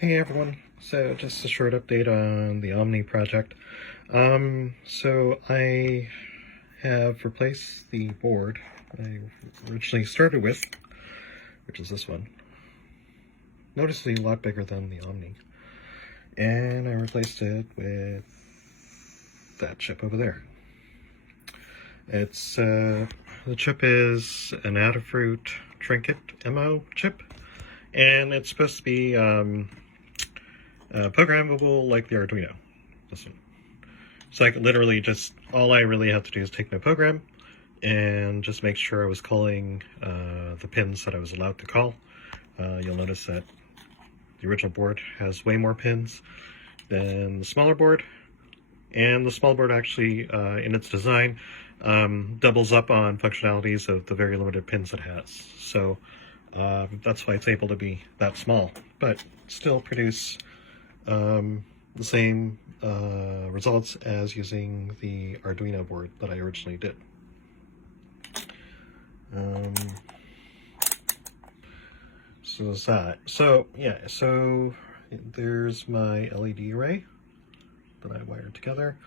Hey everyone, so just a short update on the Omni project. So I have replaced the board I originally started with, which is this one. Noticeably a lot bigger than the Omni. And I replaced it with that chip over there. It's, the chip is an Adafruit Trinket MO chip, and it's supposed to be, programmable like the Arduino. This one. So I could literally just, all I really have to do is take my program and just make sure I was calling the pins that I was allowed to call. You'll notice that the original board has way more pins than the smaller board, and the small board actually, in its design, doubles up on functionalities of the very limited pins it has. So that's why it's able to be that small, but still produce the same results as using the Arduino board that I originally did. So there's that. So yeah, so there's my LED array that I wired together.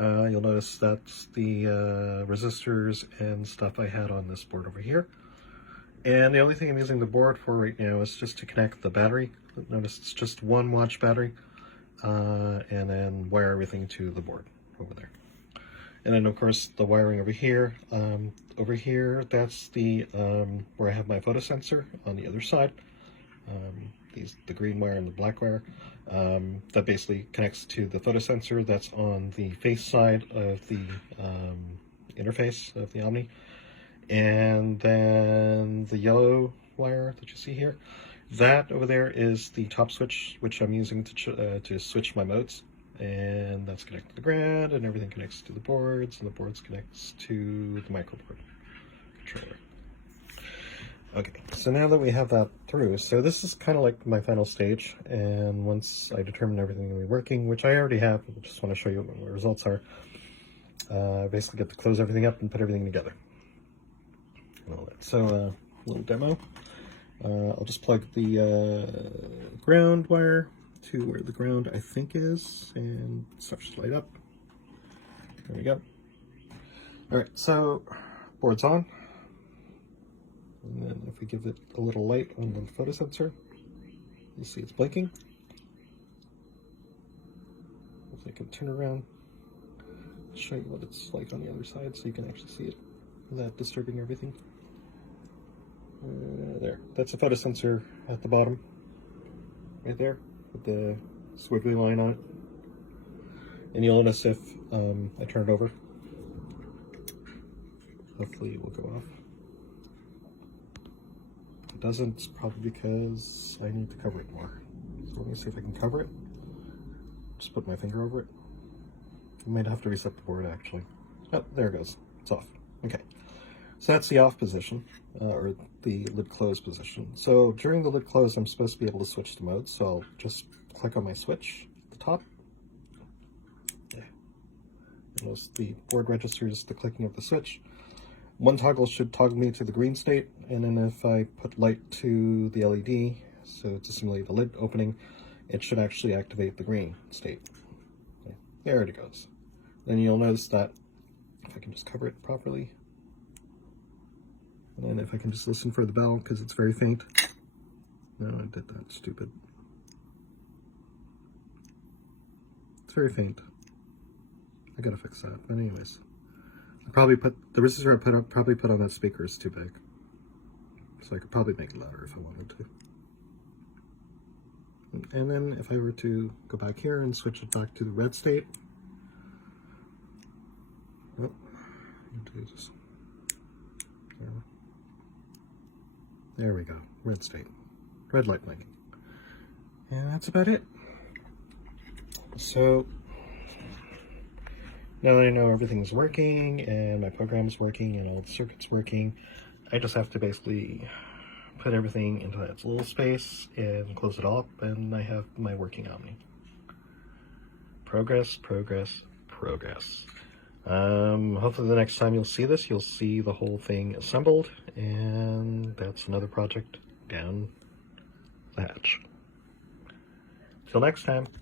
You'll notice that's the resistors and stuff I had on this board over here. And the only thing I'm using the board for right now is just to connect the battery. Notice it's just 1 watch battery, and then wire everything to the board over there. And then of course the wiring over here. That's the where I have my photosensor on the other side. The green wire and the black wire. That basically connects to the photosensor that's on the face side of the interface of the Omni. And then the yellow wire that you see here, that over there is the top switch, which I'm using to switch my modes. And that's connected to the ground, and everything connects to the boards, and the boards connects to the microcontroller. Okay, so now that we have that through, so this is kind of like my final stage, and once I determine everything will be working, which I already have, I just want to show you what my results are, basically get to close everything up and put everything together. And all that. So, a little demo. I'll just plug the ground wire to where the ground I think is, and stuff should light up. There we go. Alright, so board's on. And then if we give it a little light on the photosensor, you'll see it's blinking. If I can turn around, show you what it's like on the other side so you can actually see it without disturbing everything. There, that's a photosensor at the bottom, right there, with the squiggly line on it. And you'll notice if I turn it over, hopefully it will go off. If it doesn't, it's probably because I need to cover it more. So let me see if I can cover it. Just put my finger over it. I might have to reset the board actually. Oh, there it goes. It's off. Okay. So that's the off position, or the lid close position. So during the lid close, I'm supposed to be able to switch the modes. So I'll just click on my switch at the top. Yeah. And the board registers the clicking of the switch. One toggle should toggle me to the green state, and then if I put light to the LED, so to simulate the lid opening, it should actually activate the green state. Okay. There it goes. Then you'll notice that if I can just cover it properly, and then if I can just listen for the bell, because it's very faint. No, I did that, stupid. It's very faint. I gotta fix that, but anyways. I probably put, the resistor I probably put on that speaker is too big. So I could probably make it louder if I wanted to. And then if I were to go back here and switch it back to the red state. Oh, there we go, red state, red light blinking. And that's about it. So now that I know everything's working and my program's working and all the circuits working, I just have to basically put everything into its little space and close it all up, and I have my working Omni. Progress, progress, progress. Hopefully the next time you'll see this, you'll see the whole thing assembled, and that's another project down the hatch. Till next time.